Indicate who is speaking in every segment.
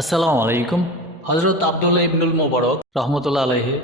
Speaker 1: আসসালামু আলাইকুম। হজরত আবদুল্লাহ ইবনুল মোবারক রহমতুল্লাহ আলহি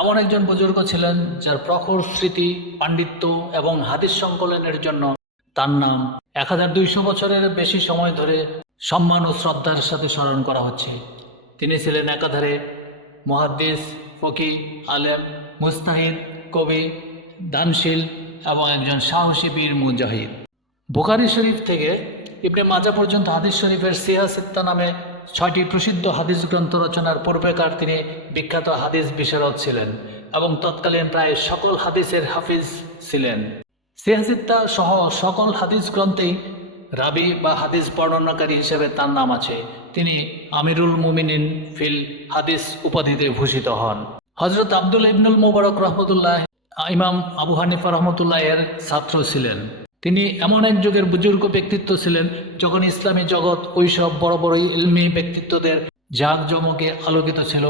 Speaker 1: এমন একজন বুজুর্গ ছিলেন যার প্রখর স্মৃতি, পাণ্ডিত্য এবং হাদিস সংকলনের জন্য তার নাম এক হাজার দুইশো বছরের বেশি সময় ধরে সম্মান ও শ্রদ্ধার সাথে স্মরণ করা হচ্ছে। তিনি ছিলেন একাধারে মহাদ্দিস ফকি আলেম, মুস্তাহিদ, কবি, দানশীল এবং একজন সাহসী বীর মুজাহিদ। বুখারি শরীফ থেকে ইবনে মাজা পর্যন্ত হাদিস শরীফের সিয়াসিত্তা নামে ছয়টি প্রসিদ্ধ হাদিস গ্রন্থ রচনার পূর্বেকার তিনি বিখ্যাত হাদিস বিশারদ ছিলেন এবং তৎকালীন প্রায় সকল হাদিসের হাফিজ ছিলেন। সিয়াসিত্তা সহ সকল হাদিস গ্রন্থেই রাবি বা হাদিস বর্ণনাকারী হিসেবে তার নাম আছে। তিনি আমিরুল মুমিনিন ফিল হাদিস উপাধিতে ভূষিত হন। হজরত আব্দুল ইবনুল মোবারক রহমতুল্লাহ ইমাম আবু হানিফা রহমতুল্লাহ এর ছাত্র ছিলেন। তিনি এমন এক যুগের বুজুর্গ ব্যক্তিত্ব ছিলেন যখন ইসলামী জগৎ ওইসব বড় বড় ইলমি ব্যক্তিত্বদের জাঁকজমকে আলোকিত ছিল।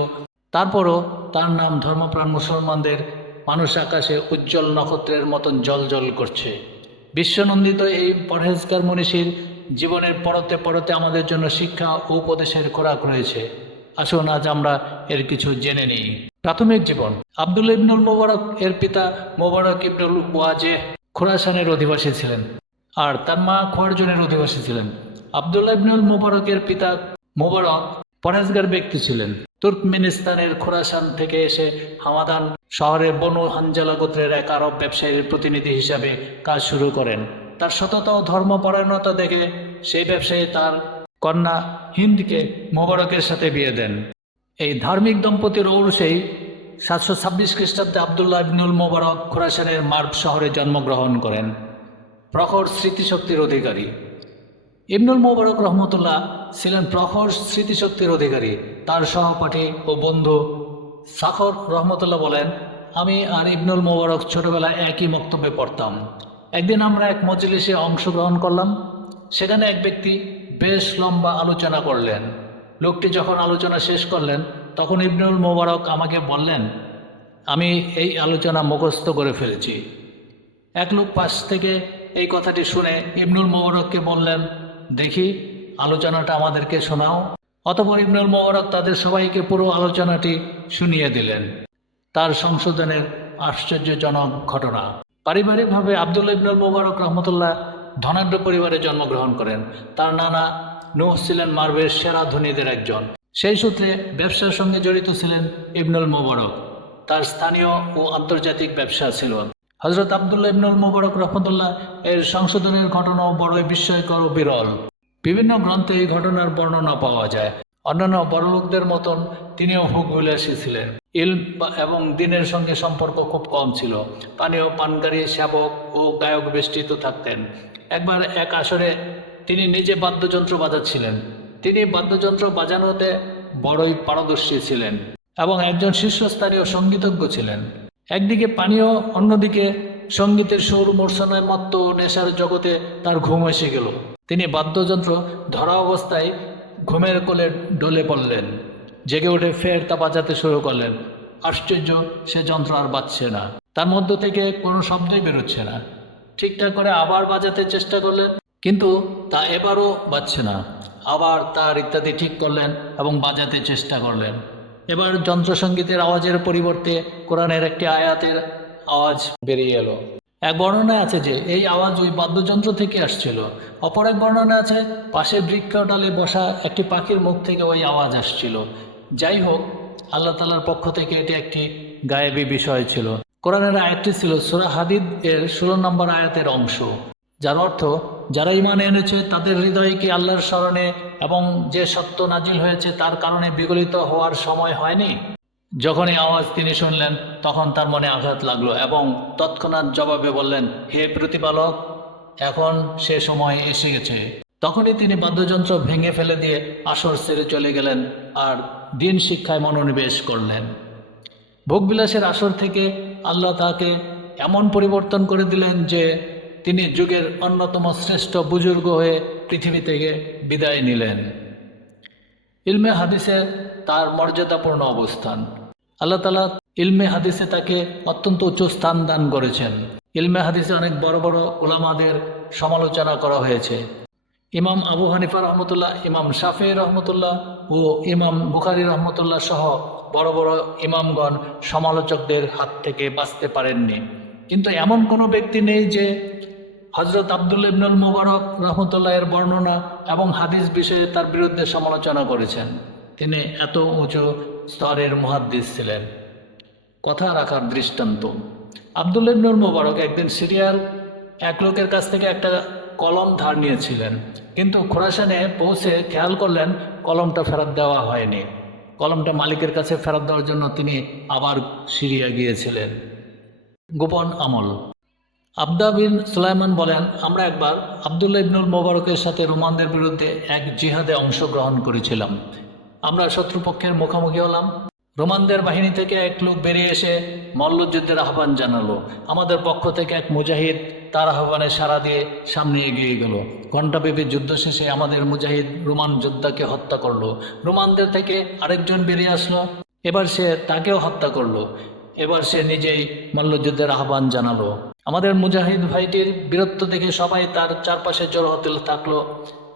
Speaker 1: তারপরও তার নাম ধর্মপ্রাণ মুসলমানদের মানুষ আকাশে উজ্জ্বল নক্ষত্রের মতন জল জল করছে। বিশ্বনন্দিত এই পরহেজগার মনীষীর জীবনের পরতে পরতে আমাদের জন্য শিক্ষা ও উপদেশের খোরাক রয়েছে। আসুন আজ আমরা এর কিছু জেনে নিই। প্রাথমিক জীবন। আব্দুল ইবনুল মোবারক এর পিতা মোবারক ইবনুল ওয়াজে খোরাসানের অধিবাসী ছিলেন। আর তার মা খোয়ারজনের অধিবাসী ছিলেন। আবদুল্লাহ ইবনুল মোবারকের পিতা মোবারক পরেজগার ব্যক্তি ছিলেন। তুর্কমেনিস্তানের খোরাসান থেকে এসে হামাদান শহরের বনু হানজালা গোত্রের এক আরব ব্যবসায়ীর প্রতিনিধি হিসাবে কাজ শুরু করেন। তার সতত ধর্মপরায়ণতা দেখে সেই ব্যবসায়ী তার কন্যা হিন্দকে মোবারকের সাথে বিয়ে দেন। এই ধার্মিক দম্পতির ঔরসেই সাতশো ছাব্বিশ খ্রিস্টাব্দে আবদুল্লাহ ইবনুল মোবারক খোরাসানের মার্ব শহরে জন্মগ্রহণ করেন। প্রখর স্মৃতিশক্তির অধিকারী। ইবনুল মোবারক রহমতুল্লাহ ছিলেন প্রখর স্মৃতিশক্তির অধিকারী। তার সহপাঠী ও বন্ধু সাখর রহমতুল্লাহ বলেন, আমি আর ইবনুল মোবারক ছোটবেলায় একই বক্তব্যে পড়তাম। একদিন আমরা এক মজলিসে অংশগ্রহণ করলাম। সেখানে এক ব্যক্তি বেশ লম্বা আলোচনা করলেন। লোকটি যখন আলোচনা শেষ করলেন তখন ইবনুল মোবারক আমাকে বললেন, আমি এই আলোচনা মুখস্থ করে ফেলেছি। এক লোক পাশ থেকে এই কথাটি শুনে ইবনুল মোবারককে বললেন, দেখি, আলোচনাটা আমাদেরকে শোনাও। অতপর ইবনুল মোবারক তাদের সবাইকে পুরো আলোচনাটি শুনিয়ে দিলেন। তার সংশোধনের আশ্চর্যজনক ঘটনা। পারিবারিকভাবে আব্দুল ইবনুল মোবারক রহমতুল্লাহ ধনাঢ্য পরিবারে জন্মগ্রহণ করেন। তার নানা নূহ ছিলেন মার্বের সেরা ধনীদের একজন। সেই সূত্রে ব্যবসার সঙ্গে জড়িত ছিলেন ইবনুল মোবারক। তার স্থানীয় ও আন্তর্জাতিক ব্যবসা ছিল। হজরত আবদুল্লাহ ইবনুল মুবারক রহমতুল্লাহ এর সংশোধনের ঘটনাও বড়ই বিস্ময়কর ও বিরল। বিভিন্ন গ্রন্থে এই ঘটনার বর্ণনা পাওয়া যায়। অন্যান্য বড়লোকদের মতন তিনিও হুক বিলাসী ছিলেন ইল এবং দিনের সঙ্গে সম্পর্ক খুব কম ছিল। পানীয়, পানকারী, সেবক ও গায়ক বেষ্টিত থাকতেন। একবার এক আসরে তিনি নিজে বাদ্যযন্ত্র বাজাচ্ছিলেন। তিনি বাদ্যযন্ত্র বাজানোতে বড়ই পারদর্শী ছিলেন এবং একজন শীর্ষস্থানীয় সঙ্গীতজ্ঞ ছিলেন। একদিকে পানীয়, অন্যদিকে সঙ্গীতের সুর মূর্ছনায় মত্ত নেশার জগতে তার ঘুম এসে গেল। তিনি বাদ্যযন্ত্র ধরা অবস্থায় ঘুমের কোলে ডলে পড়লেন, জেগে উঠে ফের তা বাজাতে শুরু করলেন। আশ্চর্য, সে যন্ত্র আর বাজছে না। তার মধ্য থেকে কোনো শব্দই বেরোচ্ছে না। ঠিকঠাক করে আবার বাজাতে চেষ্টা করলেন, কিন্তু তা এবারও বাজছে না। আবার তার ইত্যাদি ঠিক করলেন এবং বাজাতে চেষ্টা করলেন। এবার যন্ত্রসঙ্গীতের আওয়াজের পরিবর্তে কোরআনের একটি আয়াতের আওয়াজ বেরিয়ে এলো। এক বর্ণনায় আছে যে, এই আওয়াজ ওই বাদ্যযন্ত্র থেকে আসছিল। অপর এক বর্ণনা আছে, পাশে বৃক্ষডালে বসা একটি পাখির মুখ থেকে ওই আওয়াজ আসছিল। যাই হোক, আল্লাহ তালার পক্ষ থেকে এটি একটি গায়েবী বিষয় ছিল। কোরআনের আয়াতটি ছিল সুরা হাদিদ এর ষোলো নম্বর আয়াতের অংশ। যার অর্থ, যারা ইমান এনেছে, তাদের হৃদয়কে আল্লাহর স্মরণে এবং যে সত্য নাজিল হয়েছে, তার কারণে বিগলিত হওয়ার সময় হয়নি। যখন এই আওয়াজ তিনি শুনলেন, তখন তার মনে আঘাত লাগল এবং তৎক্ষণাৎ জবাবে বললেন, হে প্রতিপালক, এখন সে সময় এসে গেছে। তখনই তিনি বাদ্যযন্ত্র ভেঙে ফেলে দিয়ে আসর ছেড়ে চলে গেলেন আর দিন শিক্ষায় মনোনিবেশ করলেন। ভোগবিলাসের আসর থেকে আল্লাহ তাকে এমন পরিবর্তন করে দিলেন যে তিনি যুগের অন্যতম শ্রেষ্ঠ বুজুর্গ হয়ে পৃথিবী থেকে বিদায় নিলেন। ইলমে হাদিসে তার মর্যাদাপূর্ণ অবস্থান। আল্লাহ তালা ইলমে হাদিসে তাকে অত্যন্ত উচ্চ স্থান দান করেছেন। ইলমে হাদিসে অনেক বড় বড় ওলামাদের সমালোচনা করা হয়েছে। ইমাম আবু হানিফা রহমতুল্লাহ, ইমাম শাফি রহমতুল্লাহ ও ইমাম বুখারি রহমতুল্লাহ সহ বড় বড় ইমামগণ সমালোচকদের হাত থেকে বাঁচতে পারেননি। কিন্তু এমন কোনো ব্যক্তি নেই যে হজরত আবদুল ইবনুল মুবারক রহমতুল্লাহের বর্ণনা এবং হাদিস বিষয়ে তার বিরুদ্ধে সমালোচনা করেছেন। তিনি এত উঁচু স্তরের মুহাদ্দিস ছিলেন। কথা রাখার দৃষ্টান্ত। আবদুল ইবনুল মুবারক একদিন সিরিয়ার এক লোকের কাছ থেকে একটা কলম ধার নিয়েছিলেন। কিন্তু খোরাসানে পৌঁছে খেয়াল করলেন কলমটা ফেরত দেওয়া হয়নি। কলমটা মালিকের কাছে ফেরত দেওয়ার জন্য তিনি আবার সিরিয়া গিয়েছিলেন। গোপন আমল। আবদা বিন সুলাইমান বলেন, আমরা একবার আবদুল্লাহ ইবনুল মোবারকের সাথে রোমানদের বিরুদ্ধে এক জিহাদে অংশগ্রহণ করেছিলাম। আমরা শত্রুপক্ষের মুখোমুখি হলাম। রোমানদের বাহিনী থেকে এক লোক বেরিয়ে এসে মল্লযুদ্ধের আহ্বান জানালো। আমাদের পক্ষ থেকে এক মুজাহিদ তার আহ্বানে সাড়া দিয়ে সামনে এগিয়ে গেল। ঘণ্টাব্যাপী যুদ্ধ শেষে আমাদের মুজাহিদ রোমান যোদ্ধাকে হত্যা করল। রোমানদের থেকে আরেকজন বেরিয়ে আসলো। এবার সে তাকেও হত্যা করল। এবার সে নিজেই মল্লযুদ্ধের আহ্বান জানালো। আমাদের মুজাহিদ ভাইটির বীরত্ব দেখে সবাই তার চারপাশে জড়ো হতে থাকল।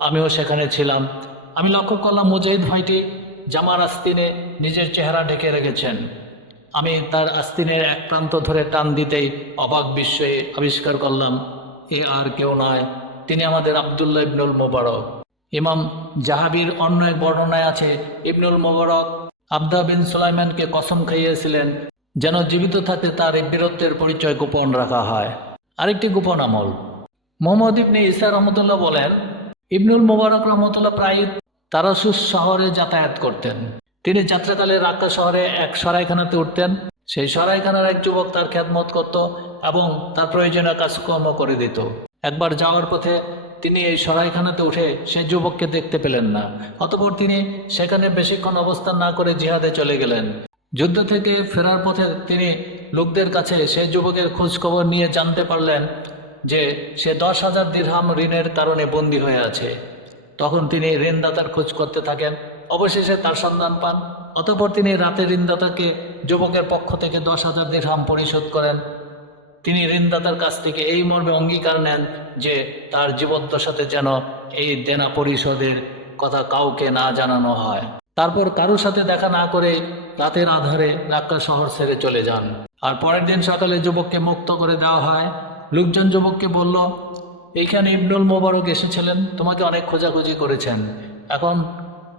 Speaker 1: আমিও সেখানে ছিলাম। আমি লক্ষ্য করলাম মুজাহিদ ভাইটি জামার আস্তিনে নিজের চেহারা ঢেকে রেখেছেন। আমি তার আস্তিনের এক প্রান্ত ধরে টান দিতেই অবাক বিস্ময়ে আবিষ্কার করলাম, এ আর কেউ নয়, তিনি আমাদের আবদুল্লাহ ইবনুল মোবারক। ইমাম জাহাবির অন্য এক বর্ণনায় আছে, ইবনুল মোবারক আবদা বিন সুলাইমানকে কসম খাইয়েছিলেন যেন জীবিত থাকতে তার এই বীরত্বের পরিচয় গোপন রাখা হয়। আরেকটি গোপন আমল। মোহাম্মদ ইবনে ইসা রহমতুল্লাহ বলেন, ইবনুল মোবারক রহমতুল্লাহ প্রায় তারাসুস শহরে যাতায়াত করতেন। তিনি যাত্রাকালে রাক্কা শহরে এক সরাইখানাতে উঠতেন। সেই সরাইখানার এক যুবক তার খ্যাতমত করত এবং তার প্রয়োজনীয় কাজকর্ম করে দিত। একবার যাওয়ার পথে তিনি এই সরাইখানাতে উঠে সেই যুবককে দেখতে পেলেন না। অতপর তিনি সেখানে বেশিক্ষণ অবস্থান না করে জিহাদে চলে গেলেন। যুদ্ধ থেকে ফেরার পথে তিনি লোকদের কাছে সে যুবকের খোঁজ খবর নিয়ে জানতে পারলেন যে সে দশ হাজার দিরহাম ঋণের কারণে বন্দী হয়ে আছে। তখন তিনি ঋণদাতার খোঁজ করতে থাকেন। অবশেষে তার সন্ধান পান। অতপর তিনি রাতে ঋণদাতাকে যুবকের পক্ষ থেকে দশ হাজার দিরহাম পরিশোধ করেন। তিনি ঋণদাতার কাছ থেকে এই মর্মে অঙ্গীকার নেন যে তার জীবদ্দশাতে যেন এই দেনা পরিশোধের কথা কাউকে না জানানো হয়। তারপর কারোর সাথে দেখা না করে রাতের আধারে রাক্কা শহর ছেড়ে চলে যান। আর পরের দিন সকালে যুবককে মুক্ত করে দেওয়া হয়। লোকজন যুবককে বলল, এইখানে ইবনুল মোবারক এসেছিলেন, তোমাকে অনেক খোঁজাখুঁজি করেছেন। এখন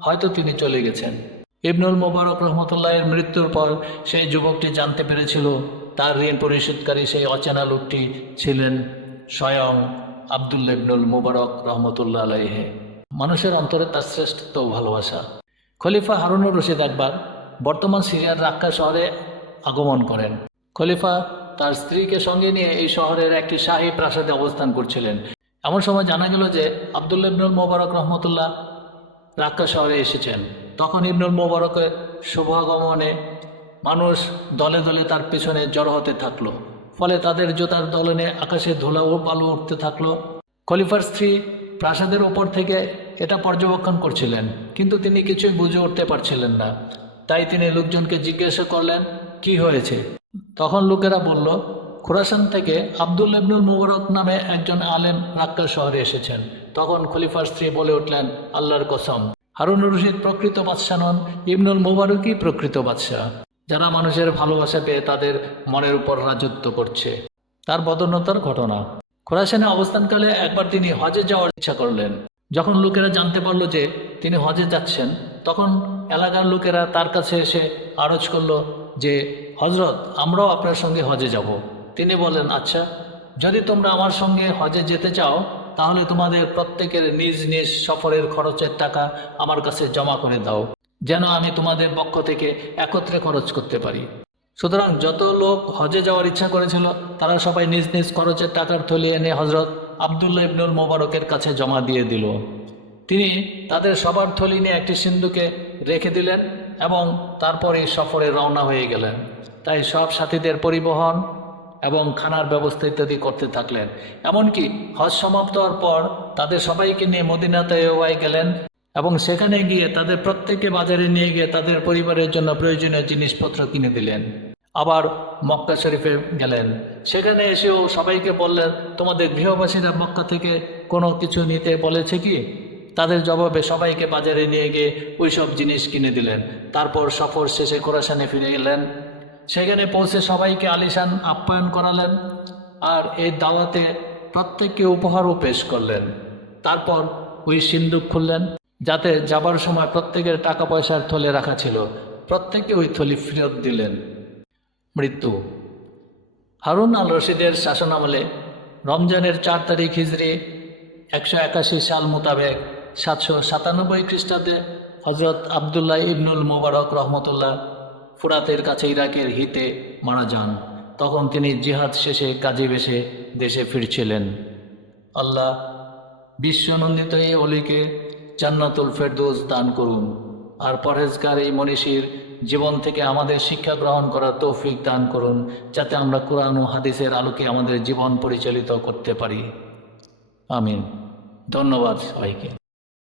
Speaker 1: হয়তো তিনি চলে গেছেন। ইবনুল মোবারক রহমতুল্লাহের মৃত্যুর পর সেই যুবকটি জানতে পেরেছিল, তার ঋণ পরিশোধকারী সেই অচেনা লোকটি ছিলেন স্বয়ং আবদুল্লা ইবনুল মোবারক রহমতুল্লাহ আলাইহে। মানুষের অন্তরে তার শ্রেষ্ঠত্ব ভালোবাসা। খলিফা হারুনুর রশিদ আকবর বর্তমান সিরিয়ার রাক্কা শহরে আগমন করেন। খলিফা তার স্ত্রীকে সঙ্গে নিয়ে এই শহরের একটি শাহী প্রাসাদে অবস্থান করছিলেন। এমন সময় জানা গেল যে আবদুল্লা ইবনুল মোবারক রহমতুল্লাহ রাক্কা শহরে এসেছেন। তখন ইবনুল মোবারকের শুভাগমনে মানুষ দলে দলে তার পেছনে জড়ো হতে থাকল। ফলে তাদের জোতার দলনে আকাশে ধুলা ও বালু উঠতে থাকল। খলিফার স্ত্রী প্রাসাদের ওপর থেকে এটা পর্যবেক্ষণ করছিলেন, কিন্তু তিনি কিছুই বুঝে উঠতে পারছিলেন না। তাই তিনি লোকজনকে জিজ্ঞাসা করলেন, কি হয়েছে? তখন লোকেরা বলল, খোরাসান থেকে আব্দুল ইবনুল মুবারক নামে একজন আলেম রাক্কা শহরে এসেছেন। তখন খলিফার স্ত্রী বলে উঠলেন, আল্লাহর কসম, হারুন রশিদ প্রকৃত বাদশাহ নন, ইবনুল মুবারকই প্রকৃত বাদশাহ। যারা মানুষের ভালোবাসা পেয়ে তাদের মনের উপর রাজত্ব করছে। তার বদন্যতার ঘটনা। খোরাসানে অবস্থানকালে একবার তিনি হজে যাওয়ার ইচ্ছা করলেন। যখন লোকেরা জানতে পারল যে তিনি হজে যাচ্ছেন, তখন এলাকার লোকেরা তার কাছে এসে আরজ করল যে হজরত আমরাও আপনার সঙ্গে হজে যাব। তিনি বলেন আচ্ছা যদি তোমরা আমার সঙ্গে হজে যেতে চাও, তাহলে তোমাদের প্রত্যেকের নিজ নিজ সফরের খরচের টাকা আমার কাছে জমা করে দাও, যেন আমি তোমাদের পক্ষ থেকে একত্রে খরচ করতে পারি। সুতরাং যত লোক হজে যাওয়ার ইচ্ছা করেছিল, তারা সবাই নিজ নিজ খরচের টাকার থলি এনে হজরত আবদুল্লাহ ইবনুল মোবারকের কাছে জমা দিয়ে দিল। তিনি তাদের সবার থলি নিয়ে একটি সিন্ধুকে রেখে দিলেন এবং তারপরে সফরে রওনা হয়ে গেলেন। তাই সব সাথীদের পরিবহন এবং খানার ব্যবস্থা ইত্যাদি করতে থাকলেন। এমনকি হজ সমাপ্ত হওয়ার পর তাদের সবাইকে নিয়ে মদিনাতে ওয়াই গেলেন এবং সেখানে গিয়ে তাদের প্রত্যেককে বাজারে নিয়ে গিয়ে তাদের পরিবারের জন্য প্রয়োজনীয় জিনিসপত্র কিনে দিলেন। আবার মক্কা শরীফে গেলেন। সেখানে এসেও সবাইকে বললেন, তোমাদের গৃহবাসীরা মক্কা থেকে কোনো কিছু নিতে বলেছে কি? তাদের জবাবে সবাইকে বাজারে নিয়ে গিয়ে ওই সব জিনিস কিনে দিলেন। তারপর সফর শেষে খোরাসানে ফিরে গেলেন। সেখানে পৌঁছে সবাইকে আলিশান আপ্যায়ন করালেন আর এই দাওয়াতে প্রত্যেককে উপহারও পেশ করলেন। তারপর ওই সিন্দুক খুললেন, যাতে যাবার সময় প্রত্যেকের টাকা পয়সার থলে রাখা ছিল। প্রত্যেককে ওই থলি ফেরত দিলেন। মৃত্যু। হারুন আল রশিদের শাসনামলে রমজানের চার তারিখ হিজড়ি একশো একাশি সাল মোতাবেক সাতশো সাতানব্বই খ্রিস্টাব্দে হজরত আবদুল্লাহ ইবনুল মোবারক রহমতুল্লাহ ফুরাতের কাছে ইরাকের হিতে মারা যান। তখন তিনি জিহাদ শেষে কাজে বেশে দেশে ফিরছিলেন। আল্লাহ বিশ্বনন্দিত এই অলিকে জান্নাতুল ফেরদৌস দান করুন। আর পরহেজগার এই মনীষীর জীবন থেকে আমাদের শিক্ষা গ্রহণ করার তৌফিক দান করুন, যাতে আমরা কোরআন ও হাদিসের আলোকে আমাদের জীবন পরিচালিত করতে পারি। আমিন। ধন্যবাদ সবাইকে।